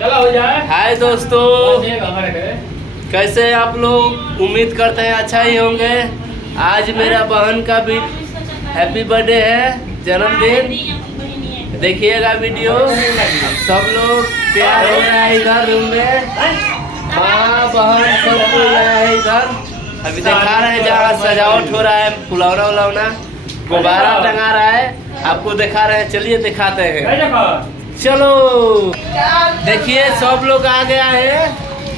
हाय दोस्तों, कैसे हैं आप लोग? उम्मीद करते हैं अच्छा ही होंगे। आज मेरा बहन का भी हैप्पी बर्थडे है, जन्मदिन। देखिएगा वीडियो। सब लोग प्यार हो रहा है इधर रूम में। माँ बहन सब कोई आया है इधर। अभी दिखा रहे हैं जहाँ सजावट हो रहा है, फुलौना उलौना गुब्बारा टंगा रहा है, आपको दिखा रहे हैं। चलिए दिखाते हैं, चलो। देखिए सब लोग आ गया है।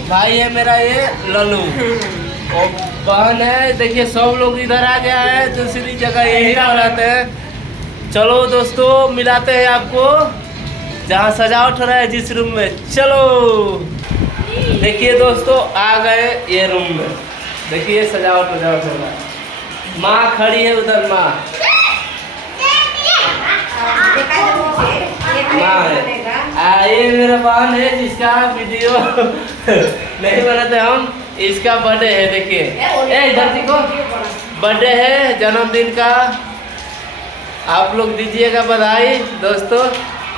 भाई है मेरा ये लल्लू और बहन है। देखिए सब लोग इधर आ गया है, दूसरी जगह यही रहते हैं। चलो दोस्तों, मिलाते हैं आपको जहाँ सजावट हो रहा है, जिस रूम में। चलो देखिए दोस्तों, आ गए ये रूम में। देखिए सजावट हो रहा है। माँ खड़ी है उधर, माँ ये मेरा बहन है जिसका वीडियो नहीं बनाते हम। इसका बर्थडे है, देखिए इधर देखो, बर्थडे है जन्मदिन का। आप लोग दीजिएगा बधाई दोस्तों।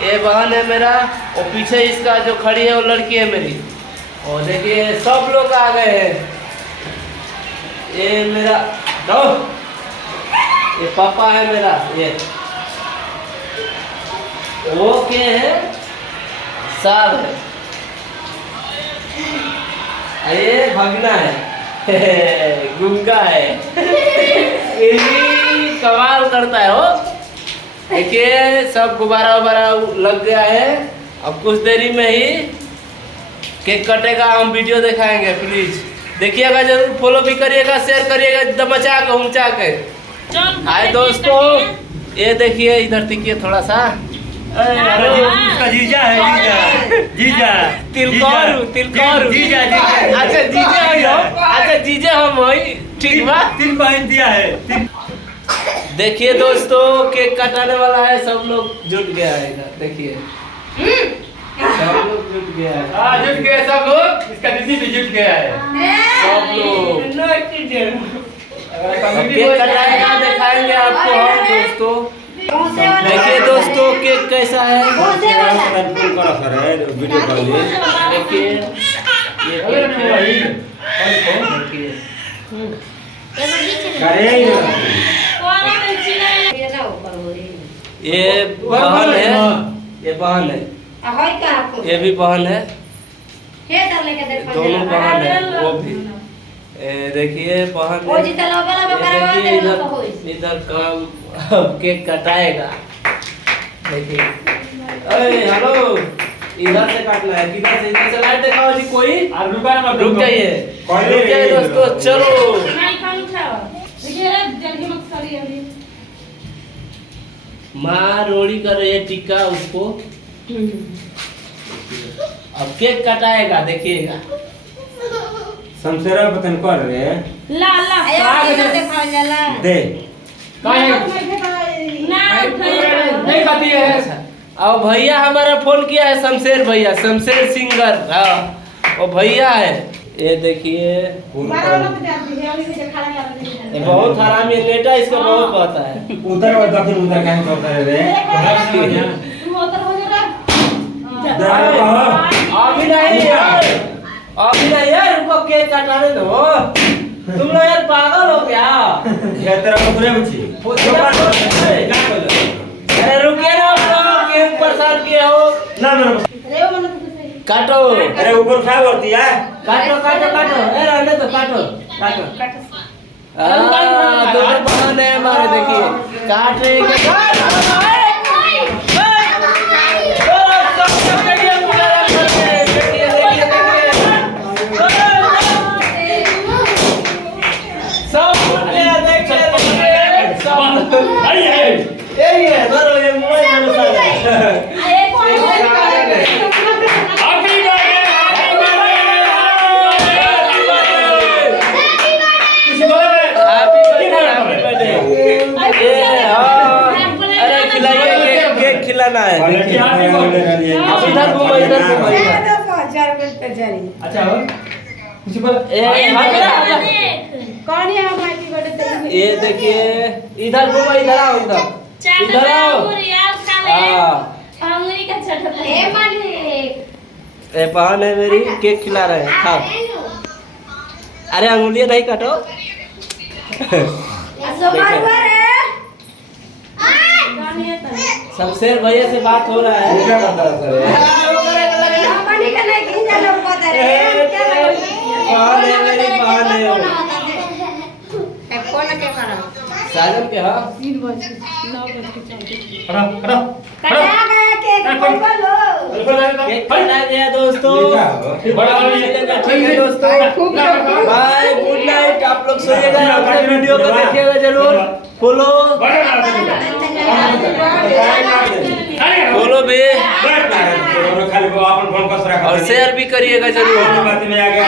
ये बहन है मेरा और पीछे इसका जो खड़ी है वो लड़की है मेरी। और देखिए सब लोग आ गए हैं। ये मेरा दो, ये पापा है मेरा, ये वो के है साल है, ये भगना है गुंगा है। कमाल करता है वो। देखिए सब गुब्बारा उबारा लग गया है। अब कुछ देरी में ही केक कटेगा, हम वीडियो दिखाएंगे। प्लीज देखिएगा, जरूर फॉलो भी करिएगा, शेयर करिएगा एकदम मचा के उमचा के। हाय दोस्तों, ये देखिए इधर देखिए थोड़ा सा। उसका जीजा है, जीजा तिलकोर जीजा। अच्छा जीजे हो, अच्छा जीजे हम हो, ठीक बा। तिल पहन दिया है। देखिए दोस्तों, केक कटाने वाला है, सब लोग जुट गया है इधर। देखिए सब लोग जुट गया है। जुट गए सब लोग। इसका दीदी भी जुट गया है। सब लोग केक कटाएगा, दिखाएंगे आपको हम दोस्तों। देखिए दोस्तों केक कैसा है। देखिए ये केक ये बहन है, ये बहन है, ये भी बहन है, दोनों बहन है। वो भी देखिए बहन है। देखिए इधर काम केक कटाएगा। देखिए हेलो, इधर से काटना है, किधर से? इधर से लाइट दिखाओ जी कोई। रुक जाइए दोस्तों, चलो। माँ रोड़ी कर रही है टिक्का उसको। अब केक कटाएगा, देखिएगा। शमशेरा पतन कर रहे ला दे नहीं खाती है। और भैया हमारा फोन किया है, शमशेर भैया, शमशेर सिंगर। हाँ वो भैया है। ये देखिए बहुत हरामी नेटा, इसका बहुत पता है। उधर और दक्षिण उधर कहीं करता है रे। अभी नहीं यार, अभी नहीं यार, उनको केक काटने दो। तुम लोग यार पागल हो क्या? ये तेरा कुकुरे बच्ची। अरे रुकिए ना, आप लोग केक परेशान किए हो। ना काटो। अरे ऊपर क्या करती है? काटो। अरे रहने दो, काटो। दोनों बहन है हमारे, देखिए काट रहे हैं। यही है बरो, ये मोबाइल खिलाना है। इधर घूमो, अच्छा ये देखिए इधर घूमो, इधर आओ, इधर आओ। ये बहन है मेरी, केक खिला रहे हैं, खाओ। अरे अंगुलियां नहीं काटो। शमशेर भैया से बात हो रहा है। क्या करता है सर बहन है मेरी, बहन है वो। साजन के हाँ केक कटाया गया दोस्तों। ठीक है दोस्तों, बाय, गुड नाइट। आप लोग सोइएगा, अपने वीडियो को देखिएगा जरूर। फॉलो भी खाली अपन फोन कस रखा और शेयर भी करिएगा जरूर। बात में आ गया।